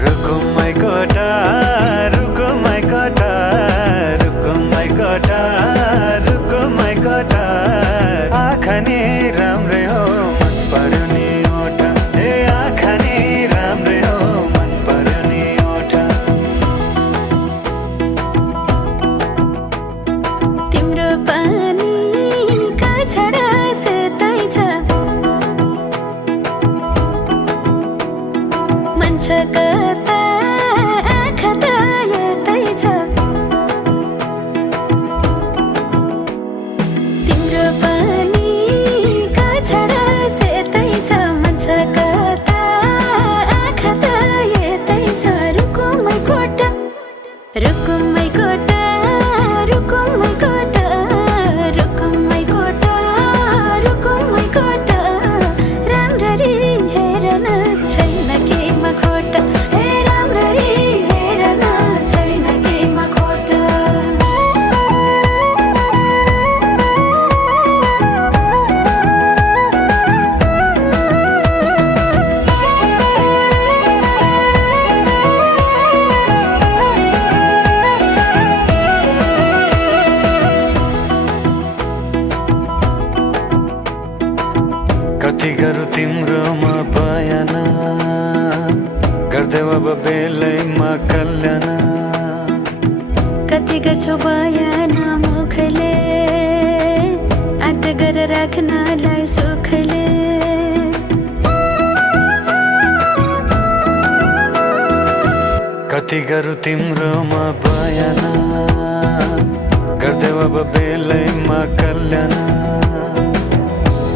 रुको my कोटा रुको my कोटा रुको my कोटा रुको my कोटा आँखा नि राम्रै हो मन पर्यो नि ओठा ए आँखा नि राम्रै हो मन पर्यो नि ओठा तिम्रो पानीका छडा सेतै छ मन छ कता आँखा त यतै छ तिम्रो पानीका छडा सेतै छ मन छ कता आँखा त यतै छ रुको my कोटा रुको my कोटा रुको my कोटा रुको my कोटा रुको my कोटा राम्ररी हेर्न छैन केमा खोटा हे राम्ररी हेर्न छैन केमा खोटा कति गरौँ तिम्रोमा बयान गर्देऊ अब बेलैमा कल्याण कति गर्छौ बयान मुखले आँट गरेर राख्नलाई सुखले कति गरौँ तिम्रोमा बयान गर्देऊ अब बेलैमा कल्याण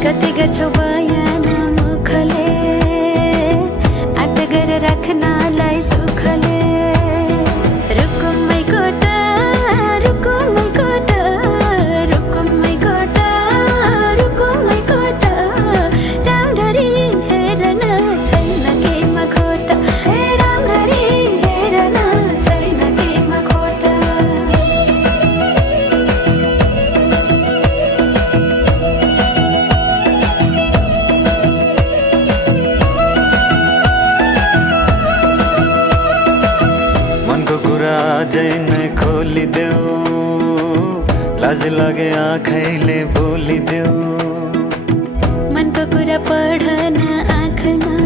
कति गर्छौ बयान मुखले आँट गरेर राख्नलाई सुखले रुको my कोटा रुको my कोटा रुको my कोटा रुको my कोटा राम्ररी हेर्न छैन केमा खोटा हे राम्ररी हेर्न छैन केमा खोटा मनको कुरा अझै नै खोलिदेऊ लाज लागे आँखैले बोलिदेऊ मनको कुरा पढ्न आँखमा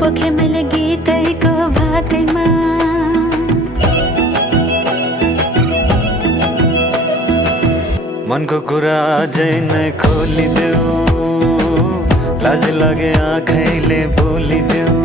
पोखे मैले गीतैको भाकैमा मनको कुरा अझै नै खोलिदेऊ लाज लागे आँखैले बोलिदेऊ